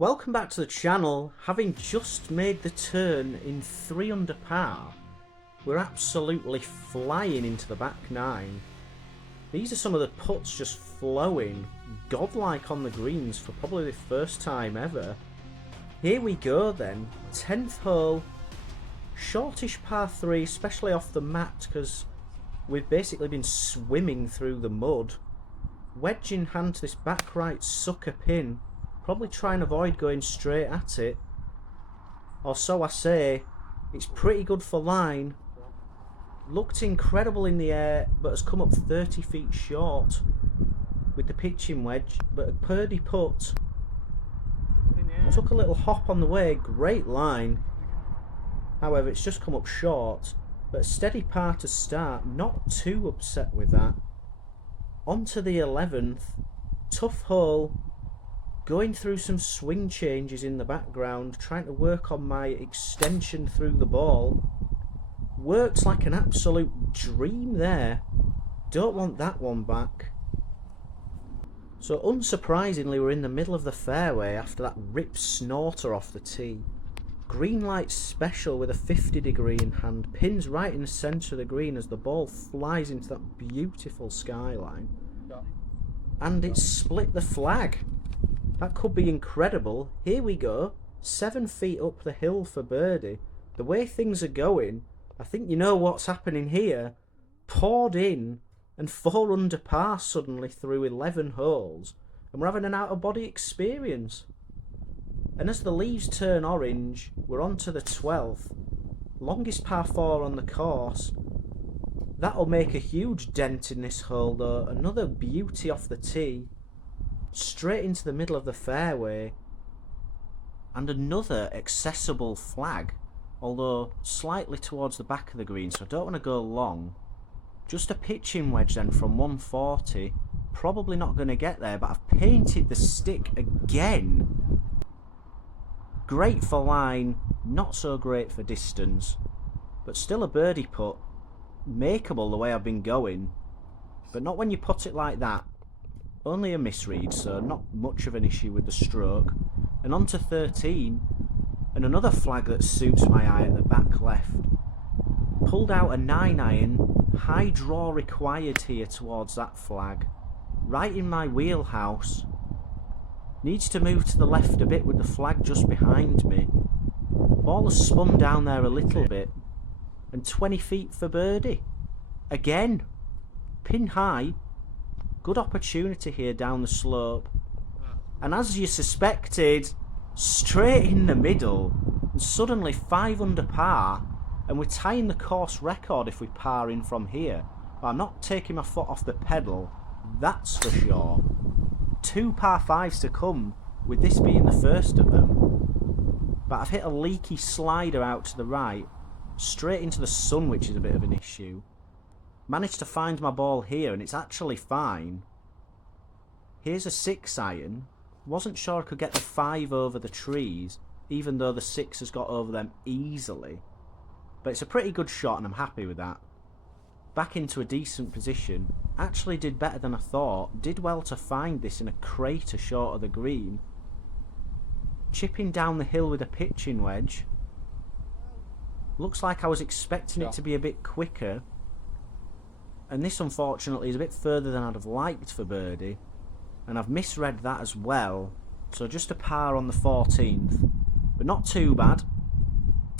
Welcome back to the channel. Having just made the turn in 3 under par, we're absolutely flying into the back nine. These are some of the putts just flowing, godlike on the greens for probably the first time ever. Here we go then, 10th hole, shortish par 3, especially off the mat because we've basically been swimming through the mud. Wedge in hand to this back right sucker pin. Probably try and avoid going straight at it, or so I say. It's pretty good for line, looked incredible in the air but has come up 30 feet short with the pitching wedge, but a birdie putt. Took a little hop on the way, great line, however it's just come up short, but a steady par to start, not too upset with that. On to the 11th, tough hole. Going through some swing changes in the background, trying to work on my extension through the ball. Works like an absolute dream there. Don't want that one back. So unsurprisingly, we're in the middle of the fairway after that rip snorter off the tee. Green light special with a 50-degree in hand. Pins right in the centre of the green as the ball flies into that beautiful skyline. And it's split the flag. That could be incredible. Here we go. 7 feet up the hill for birdie. The way things are going, I think you know what's happening here. Poured in and 4 under par suddenly through 11 holes. And we're having an out-of-body experience. And as the leaves turn orange, we're on to the 12th. Longest par 4 on the course. That'll make a huge dent in this hole though. Another beauty off the tee. Straight into the middle of the fairway, and another accessible flag, although slightly towards the back of the green, so I don't want to go long. Just a pitching wedge then from 140, probably not going to get there, but I've painted the stick again. Great for line, not so great for distance, but still a birdie putt, makeable the way I've been going, but not when you put it like that. Only a misread, so not much of an issue with the stroke. And on to 13, and another flag that suits my eye at the back left. Pulled out a 9-iron, high draw required here towards that flag. Right in my wheelhouse. Needs to move to the left a bit with the flag just behind me. Ball has spun down there a little bit. And 20 feet for birdie. Again. Pin high. Good opportunity here down the slope, and as you suspected, straight in the middle, and suddenly 5 under par, and we're tying the course record if we par in from here. But I'm not taking my foot off the pedal, that's for sure. 2 par 5s to come, with this being the first of them. But I've hit a leaky slider out to the right, straight into the sun, which is a bit of an issue. Managed to find my ball here and it's actually fine. Here's a 6-iron. Wasn't sure I could get the 5 over the trees, even though the 6 has got over them easily. But it's a pretty good shot and I'm happy with that. Back into a decent position. Actually did better than I thought. Did well to find this in a crater short of the green. Chipping down the hill with a pitching wedge. Looks like I was expecting it to be a bit quicker. And this unfortunately is a bit further than I'd have liked for birdie, and I've misread that as well, so just a par on the 14th, but not too bad.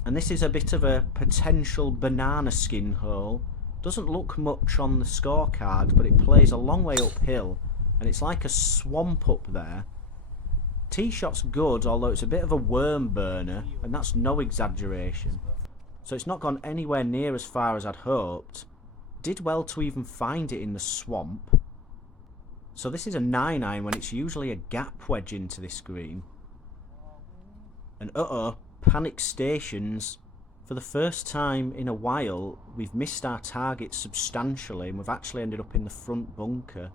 And this is a bit of a potential banana skin hole. Doesn't look much on the scorecard, but it plays a long way uphill and it's like a swamp up there. Tee shot's good, although it's a bit of a worm burner, and that's no exaggeration, so it's not gone anywhere near as far as I'd hoped. Did well to even find it in the swamp. So this is a 9-iron when it's usually a gap wedge into this green. And panic stations. For the first time in a while, we've missed our target substantially and we've actually ended up in the front bunker.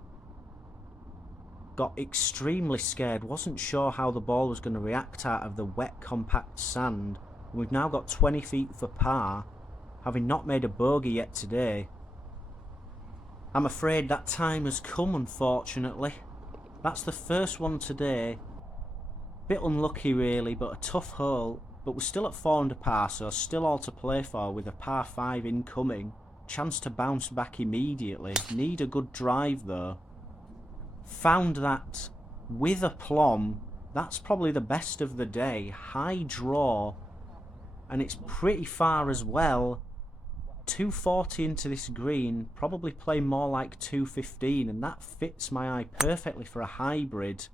Got extremely scared, wasn't sure how the ball was going to react out of the wet compact sand. And we've now got 20 feet for par, having not made a bogey yet today. I'm afraid that time has come, unfortunately. That's the first one today. Bit unlucky really, but a tough hole. But we're still at 4 under par, so still all to play for with a par 5 incoming. Chance to bounce back immediately. Need a good drive though. Found that with aplomb. That's probably the best of the day. High draw. And it's pretty far as well. 240 into this green. Probably play more like 215. And that fits my eye perfectly for a hybrid.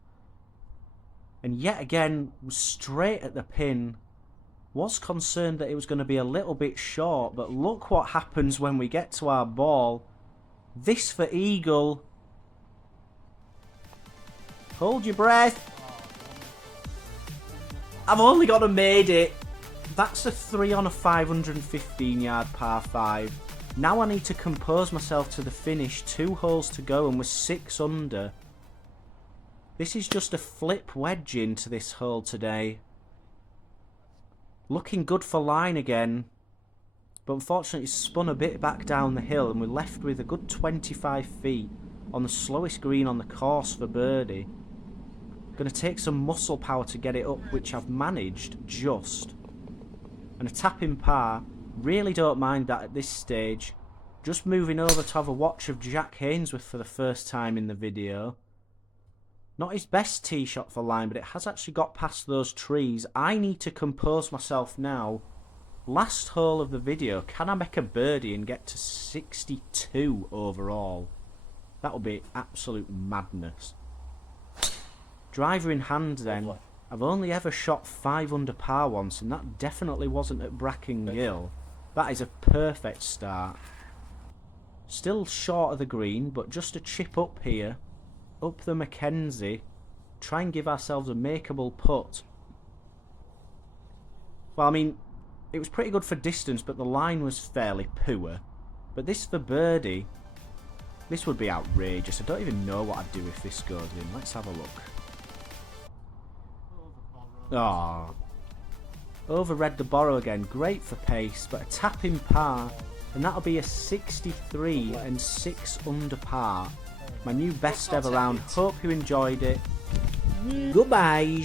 And yet again, straight at the pin. Was concerned that it was going to be a little bit short. But look what happens when we get to our ball. This for eagle. Hold your breath. I've only got to made it. That's a 3 on a 515 yard par 5. Now I need to compose myself to the finish. 2 holes to go and we're 6 under. This is just a flip wedge into this hole today. Looking good for line again. But unfortunately it's spun a bit back down the hill and we're left with a good 25 feet on the slowest green on the course for birdie. Going to take some muscle power to get it up, which I've managed just. And a tapping par. Really don't mind that at this stage. Just moving over to have a watch of Jack Hainsworth for the first time in the video. Not his best tee shot for line, but it has actually got past those trees. I need to compose myself now. Last hole of the video. Can I make a birdie and get to 62 overall? That would be absolute madness. Driver in hand then. I've only ever shot 5 under par once, and that definitely wasn't at Ghyll. That is a perfect start. Still short of the green, but just a chip up here. Up the Mackenzie. Try and give ourselves a makeable putt. Well, I mean, it was pretty good for distance, but the line was fairly poor. But this for birdie, this would be outrageous. I don't even know what I'd do if this goes in. Let's have a look. Oh, overread the borrow again. Great for pace, but a tapping par, and that'll be a 63 and 6 under par. My new best ever round. Hope you enjoyed it. Goodbye.